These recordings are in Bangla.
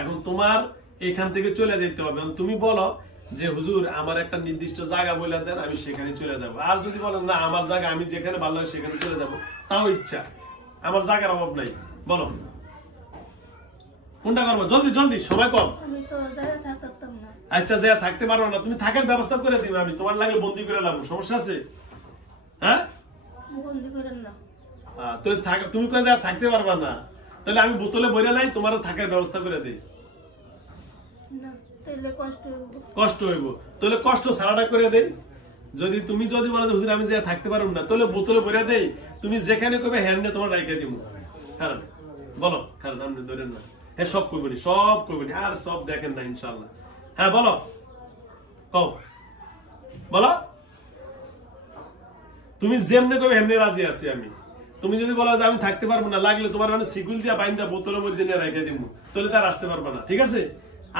এখন তোমার এখান থেকে চলে যেতে হবে। তুমি বলো যে হুজুর আমার একটা নির্দিষ্ট জায়গা বলে দেন, আমি সেখানে চলে যাবো। আর যদি বলেন না আমার জায়গা আমি যেখানে ভালো হয় সেখানে চলে যাবো, তাও ইচ্ছা, আমার জায়গার অভাব নাই, বলো কোনটা করবো? জলদি জলদি, সময় কম। আচ্ছা যা থাকতে পারবো না, তুমি থাকার ব্যবস্থা করে দিবে, আমি তোমার লাগলে বন্দি করে লাভ, সমস্যা আছে? হ্যাঁ তুমি কোন জায়গায় থাকতে পারবা না, তাহলে আমি বোতলে বইরে লাই, তোমার থাকার ব্যবস্থা করে দিই। কষ্ট হইব, তাহলে কষ্ট সারাটা করে দেই। তুমি যদি বলো হুজুর আমি যে থাকতে পারবো না, তাহলে বোতলে বইরে দেই, তুমি যেখানে কবে হ্যান্ডে তোমার রাইখা দিব। কারণ বলো, কারণ আপনি ধরেন না, হ্যাঁ সব করবেনি, সব করবেনি, আর সব দেখেন না ইনশাল্লাহ। হ্যাঁ বলো, কও বলো, তুমি যেমনে কবে এমনি রাজি আছি আমি। তুমি যদি বলো যে আমি থাকতে পারবো না, লাগলে তোমার মানে সিকুল দিয়া বাইন্দা বোতলের মধ্যে নিয়ে রেখে দিব, তাহলে তার আসতে পারবো না, ঠিক আছে?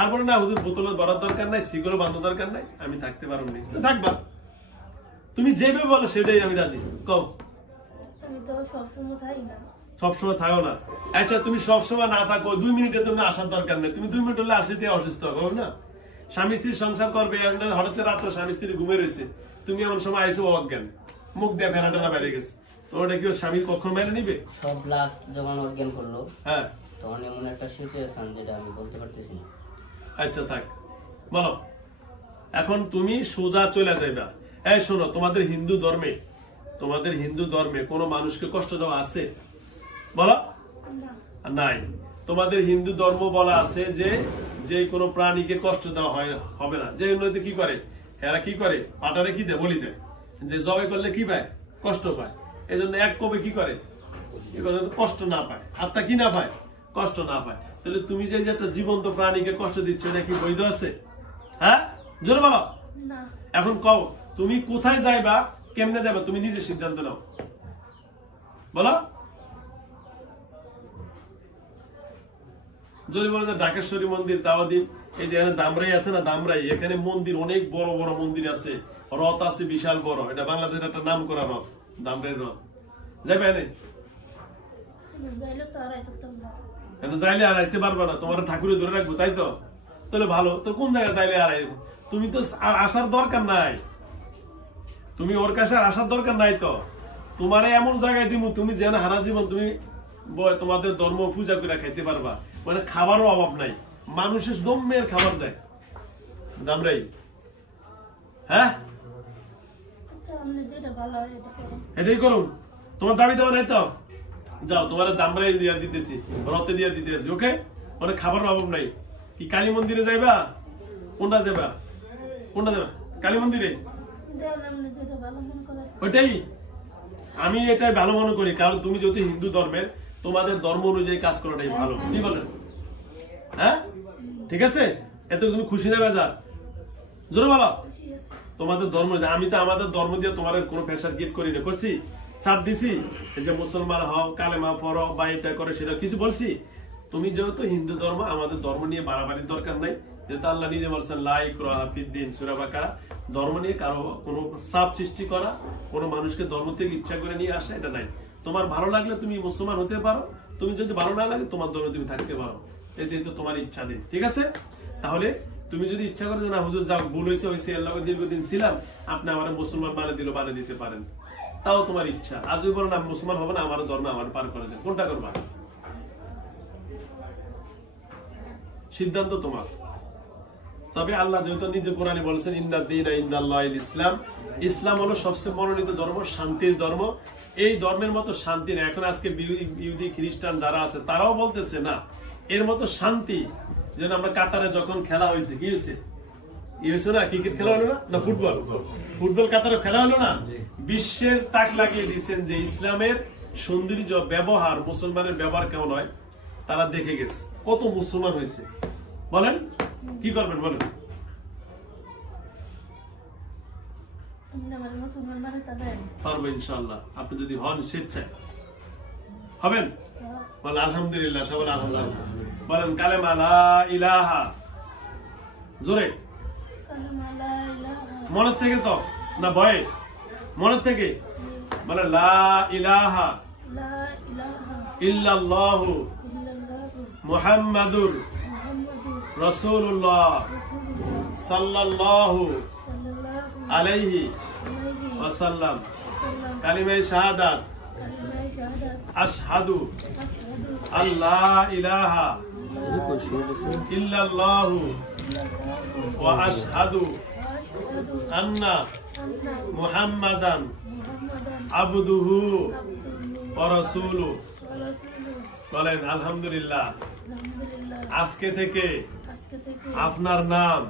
আর বলো না হুজুর বোতলের ভরার দরকার নাই, সিকুলও বাঁধা দরকার নাই, আমি থাকতে পারবো না, থাকবা। তুমি যেভাবে বলো সেটাই আমি রাজি। কও সবসময় থাকো না। আচ্ছা তুমি সবসময় না থাকো, 2 মিনিটের জন্য আসার দরকার নেই, তুমি 2 মিনিট হলে আসলে দিয়ে অসুস্থ হবে না। স্বামী স্ত্রীর সংসার করবে, হঠাৎ রাত্রে স্বামী স্ত্রী ঘুমে রয়েছে, তুমি এমন সময় আইসো অজ্ঞান, মুখ দিয়ে ফেনা টেনা বেড়ে গেছে, তোমার কি স্বামী কখন মেনে নিবে? সব লাস্ট যখন অজ্ঞান করলো, হ্যাঁ তখন এমন একটা সিচুয়েশন যেটা আমি বলতে পারতেছি না। আচ্ছা থাক, বলো এখন তুমি সোজা চলে যাইবা। এই শোনো, তোমাদের হিন্দু ধর্মে কোন মানুষকে কষ্ট দেওয়া আছে? বলো নাই। তোমাদের হিন্দু ধর্ম বলা আছে যে যে কোনো প্রাণীকে কষ্ট দেওয়া হবে না। যে নদী কি করে, এরা কি করে, পাটারে কি দেয়, বলি দেয়, যে জবাই করলে কি পায়, কষ্ট পায়। এই জন্য এক কবে কি করে, কষ্ট না পায়, আত্মা কি না পায়, কষ্ট না পায়। তাহলে তুমি যে একটা জীবন্ত প্রাণীকে কষ্ট দিচ্ছ, এটা কি বৈধ আছে? হ্যাঁ জোরে বলো। এখন কও তুমি কোথায় যাইবা, কেমনে যাইবা, তুমি নিজে সিদ্ধান্ত নাও, বলো। যদি বলে যে ঢাকেশ্বরী মন্দির, তাওয়াদিন, এই যে দামরাই আছে না, দামরাই, এখানে মন্দির অনেক বড় বড় মন্দির আছে, রথ আছে বিশাল বড়, এটা বাংলাদেশের একটা নাম করা রথ, দামরাই রথ, যাইবে এনে? যাইলে আড়াইতে পারবা না, তোমার ঠাকুরে ধরে রাখবো, তাই তো? তাহলে ভালো, তো কোন জায়গায় যাইলে আড়াই? তুমি তো আর আসার দরকার নাই, তুমি ওর কাছে আসার দরকার নাই, তো তোমার এমন জায়গায় দিব তুমি যেন হারা জীবন তুমি তোমাদের ধর্ম পূজা করে খাইতে পারবা, মানে খাবারও অভাব নাই, মানুষের দমের খাবার দেয় দামরাই। হ্যাঁ এটাই করুন, তোমার দাবি দেওয়া নাই তো? যাও, তোমার দামরাই দিয়া দিতেছি, রথে দিয়া দিতেছি, ওকে? মানে খাবারের অভাব নাই। কি কালী মন্দিরে যাইবা? কোনটা যাবা, কোনটা যাবা? কালী মন্দিরে? ওইটাই আমি এটাই ভালো মনে করি, কারণ তুমি যদি হিন্দু ধর্মের, তোমাদের ধর্ম অনুযায়ী কাজ করাটাই ভালো, কি বলেন? হ্যাঁ ঠিক আছে, এত তুমি খুশি নেবে যা, জোরে বলো তোমাদের ধর্ম। আমি তো আমাদের ধর্ম দিয়ে তোমার কোনো প্রেশার গিট করি না, করছি? চাপ দিছি যে মুসলমান হও, কালেমা পড়ো বা এটা করে সেটা কিছু বলছি? তুমি যেহেতু হিন্দু ধর্ম, আমাদের ধর্ম নিয়ে বাড়াবাড়ির দরকার নাই, যেহেতু আল্লাহ নিজে বলছেন লা ইকরাহা ফিদ্দিন, সূরা বাকারা। ধর্ম নিয়ে কারো কোনো চাপ সৃষ্টি করা, কোনো মানুষকে ধর্ম থেকে ইচ্ছা করে নিয়ে আসা, এটা নাই। তোমার ভালো লাগলে তুমি মুসলমান হতে পারো, তুমি যদি ভালো না লাগে তোমার ধর্মে তুমি থাকতে পারো, এতে তো তোমার ইচ্ছা নেই, ঠিক আছে? তাহলে তুমি যদি ইচ্ছা করে না হুজুর যা ভুল হয়েছে হয়েছে, আল্লাহ দীর্ঘদিন ছিলাম, আপনি আমার মুসলমান বানিয়ে দিতে পারেন, তাও তোমার ইচ্ছা। আর যদি বলো না মুসলমান হবে না, আমার ধর্ম আমার পার করে দেন, কোনটা করবা? সিদ্ধান্ত তোমার। তবে আল্লাহ যেহেতু নিজে কোরআনে বলেছেন ইন্না দীনা ইনদাল্লাহিল ইসলাম, ইসলাম হলো সবচেয়ে মনোনীত ধর্ম, শান্তির ধর্ম। এই ধর্মের মতো শান্তি না। এখন আজকে ইহুদি খ্রিস্টান যারা আছে তারাও বলতেছে না এর মতো শান্তি। যেন আমরা কাতারে যখন খেলা হয়েছে, কি হয়েছে? না ক্রিকেট খেলা হলো না, ফুটবল কাতারে খেলা হলো না, বিশ্বের তাক লাগিয়ে দিচ্ছেন যে ইসলামের সৌন্দর্য, ব্যবহার, মুসলমানের ব্যবহার কেমন হয় তারা দেখে গেছে। কত মুসলমান হয়েছে বলেন, কি করবেন বলেন? পারবো ইনশাআল্লাহ, আপনি যদি হন স্বেচ্ছায় হবেন। বলেন আলহামদুলিল্লাহ, সবাই আলহামদুলিল্লাহ বলেন। কালেমা লা ইলাহা, জোরে মনের থেকে তো না, ভয়ে মনের থেকে বলে লা ইলাহা ইল্লাল্লাহু মুহাম্মাদুর রাসূলুল্লাহ সাল্লাল্লাহু আলাইহি ওয়াসাল্লাম কালিমা শাহাদাত আশহাদু আল্লা ইলাহা ইল্লাল্লাহু ওয়া আশহাদু আন্না মুহাম্মাদান আবদুহু ওয়া রাসূলুহু। বলেন আলহামদুলিল্লাহ। আজকে থেকে আপনার নাম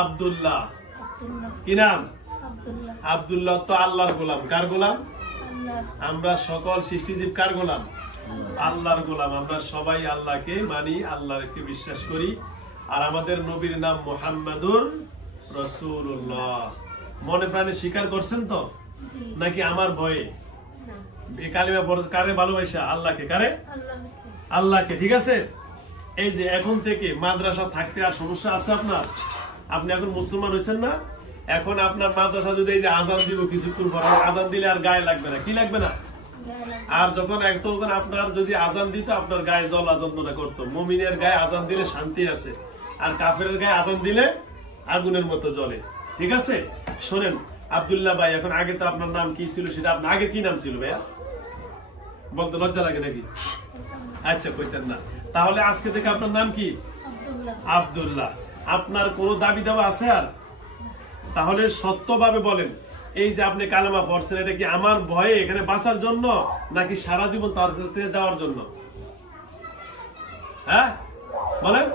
আব্দুল্লাহ। কি নাম? আব্দুল্লাহ তো আল্লাহর গোলাম। কার গোলাম? আমরা সকল সৃষ্টিজীব কার গোলাম? আল্লাহর গোলাম। আমরা সবাই আল্লাহকে মানি, আল্লাহকে বিশ্বাস করি। আর আমাদের নবীর নাম মুহাম্মাদুর রাসূলুল্লাহ। মনে প্রাণে স্বীকার করছেন তো, নাকি আমার ভয়ে? কালিমা কারে ভালোবাসা? আল্লাহকে। কারে? আল্লাহকে। ঠিক আছে। এই যে এখন থেকে মাদ্রাসা থাকতে আর সমস্যা আছে আপনার? আপনি এখন মুসলমান হয়েছেন না? এখন আপনার মাদ্রাসা যদি এই যে আজান দিব কিছুক্ষণ পর, আজান দিলে আর গায়ে লাগবে না। কি লাগবে না? আর যখন তখন আপনার যদি আজান দিত আপনার গায়ে জ্বলা যন্ত্রণা করতো। মুমিনের গায়ে আজান দিলে শান্তি আছে, আর কাফেরের গায়ে আজান দিলে আগুনের মতো জ্বলে। ঠিক আছে। শোনেন আব্দুল্লাহ ভাই, এখন আগে তো আপনার নাম কি ছিল সেটা আপনার আগে কি নাম ছিল ভাইয়া? বলতে লজ্জা লাগে নাকি? আচ্ছা, কইতেন না। তাহলে আজকে থেকে আপনার নাম কি? আব্দুল্লাহ। আপনার কোনো দাবি দাবা আছে আর? তাহলে সত্যভাবে বলেন, এই যে আপনি কালেমা পড়ছেন, এটা কি আমার ভয়ে এখানে বাঁচার জন্য, নাকি সারা জীবন তার কাছে যাওয়ার জন্য? হ্যাঁ বলেন,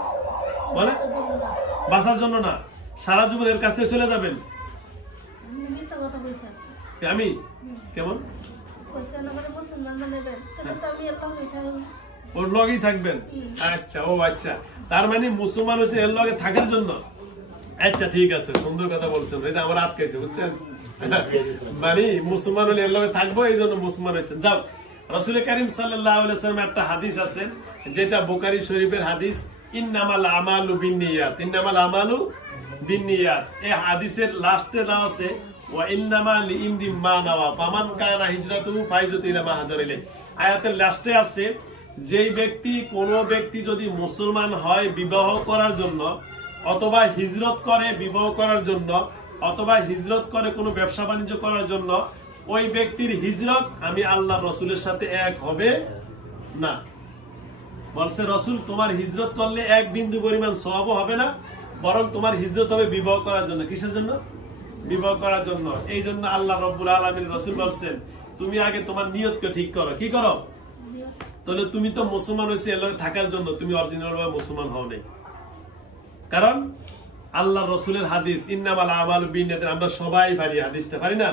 বলেন। বাঁচার জন্য না, সারা জীবন এর কাছ থেকে চলে যাবেন। আমি কেমন? ওর লগেই থাকবেন। আচ্ছা, ও আচ্ছা, তার মানে মুসলমান হচ্ছে এর লগে থাকার জন্য। আচ্ছা ঠিক আছে, সুন্দর কথা বলছেন। এই যে আমার আটকাইছে, বুঝছেন? মানে মুসলমান হলে এর লগে থাকবো, এই জন্য মুসলমান হয়েছেন। যাও, রাসূল কারীম সাল্লাল্লাহু আলাইহি ওয়াসাল্লামের একটা হাদিস আছে, যেটা বুখারী শরীফের হাদিস, ইন্নামাল আমালু বিন্নিয়াত। ইন্নামাল আমালু বিন্নিয়াত। এই হাদিসের লাস্টে দেওয়া আছে ওয়া ইন্নামা লিইমরি মা নাওয়া ফামান কানা হিজরাতুহু ফাহিজরাতু ইলা মা হাজারা ইলাইহি। আয়াতের লাস্টে আছে, যেই ব্যক্তি, কোন ব্যক্তি যদি মুসলমান হয় বিবাহ করার জন্য, অথবা হিজরত করে বিবাহ করার জন্য, অথবা হিজরত করে কোনো ব্যবসা বাণিজ্য করার জন্য, ওই ব্যক্তির হিজরত আমি আল্লাহ রসুলের সাথে এক হবে না। বলছে রসুল, তোমার হিজরত করলে এক বিন্দু পরিমাণ সওয়াবও হবে না, বরং তোমার হিজরত হবে বিবাহ করার জন্য। কিসের জন্য? বিবাহ করার জন্য। এই জন্য আল্লাহ রাব্বুল আলামিন রসুল বলছেন, তুমি আগে তোমার নিয়তকে ঠিক করো। কি করো? তাহলে তুমি তো মুসলমান হয়েছে এর লগে থাকার জন্য, তুমি অরিজিনাল ভাবে মুসলমান হও নাই। কারণ আল্লাহ রসুলের হাদিস ইন্নামাল আমালু বিন্নিয়াত, আমরা সবাই পারি হাদিসটা, পারি না?